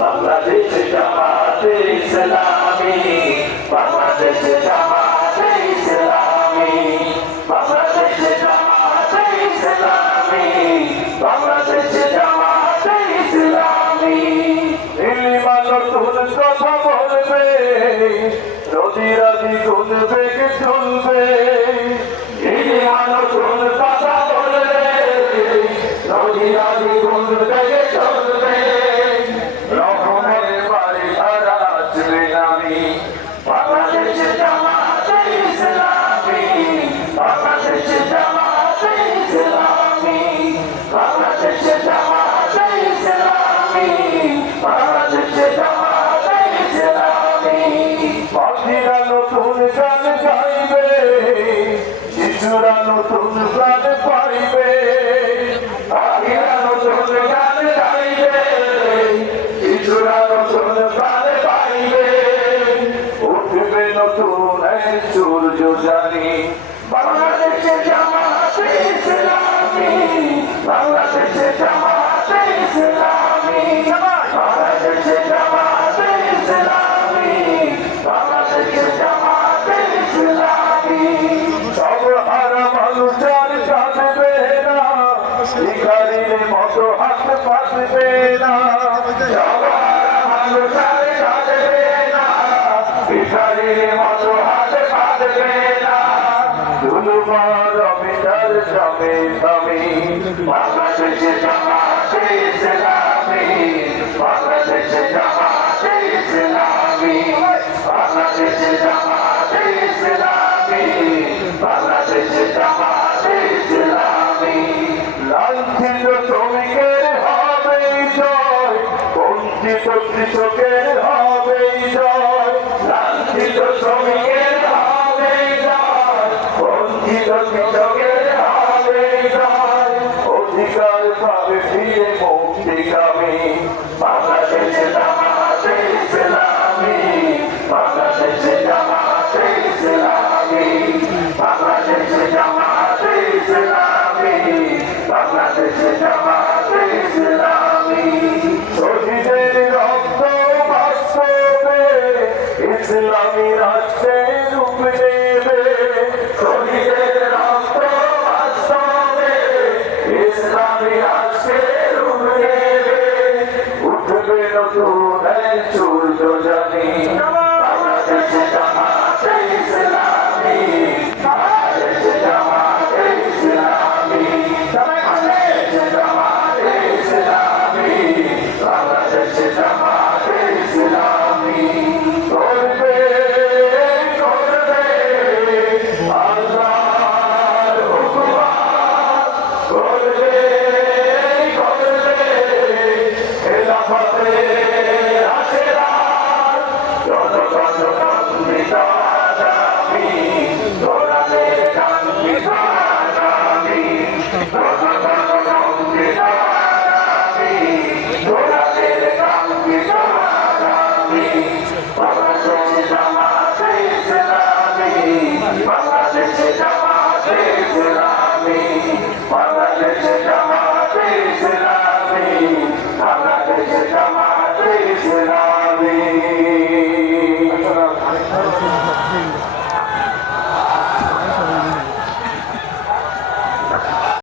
বাংলাদেশ জামাতে ইসলামী, বাংলাদেশ জামাতে ইসলামী, বাংলাদেশ জামাতে ইসলামী, বাংলাদেশ জামাতে ইসলামী। নীলিমা নতুন কথা বলবে, নদীরা দ্বিগুণ বেগে চলবে। নীলিমা নতুন কথা বলবে, নদীরা দ্বিগুণ বেগে চলবে। বাংলাদেশ জামাতে ইসলামী, বাংলাদেশ জামাতে ইসলামী, বাংলাদেশ জামাতে ইসলামী, বাংলাদেশ জামাতে ইসলামী। পাখিরা নতুন গান গাইবে, শিশুরা নতুন গান পাইবে। পাখিরা নতুন গান গাইবে, শিশুরা নতুন গান পাইবে। উঠবে নতুন সূর্য জানি, বাংলাদেশ জামাতে ইসলামী, বাংলাদেশ জামাতে ইসলামী, বাংলাদেশ জামাতে ইসলামী, বাংলাদেশ জামাতে ইসলামী। সব হারা মানুষ আর কাঁদবে না, ভিখারির মতো হাত পাতবে না। সব হারা মানুষ আর কাঁদবে না, ভিখারির মতো হাত পাতবে না। দুলুমার অমিতার স্বামী স্বামী, বাংলাদেশ জামাতে ইসলামী, বাংলাদেশ জামাতে ইসলামী, বাংলাদেশ জামাতে ইসলামী, বাংলাদেশ জামাতে ইসলামী। লাঞ্ছিত শ্রমিকের হবে জয়, বঞ্চিত কৃষকের হবে জয়। লাঞ্ছিত শ্রমিকের হবে জয়, বঞ্চিত কৃষকের হবে জয়। অধিকার পাবে ফিরে মুক্তিকামী, বাংলাদেশ জামাতে ইসলামী, বাংলাদেশ জামাতে ইসলামী, বাংলাদেশ জামাতে ইসলামী, বাংলাদেশ জামাতে ইসলামী। শহীদের রক্ত বাস্তবে ইসলামী রাষ্ট্রে রূপ নেবে। শহীদের রক্ত বাস্তবে ইসলামী রাষ্ট্রে রূপ নেবে। উঠবে নতুন সূর্য জানি, বাংলাদেশ জামাতে ইসলামী, বাংলাদেশ জামাতে ইসলামী, বাংলাদেশ জামাতে ইসলামী, বাংলাদেশ জামাতে ইসলামী। করবে করবে আল্লাহর হুকুম, করবে করবে খেলাফতে আশিরাত। জনগণ কাঙ্ক্ষিত আগামী, কোরআনের কাঙ্ক্ষিত আগামী, জনগণ কাঙ্ক্ষিত আগামী, কোরআনের কাঙ্ক্ষিত আগামী।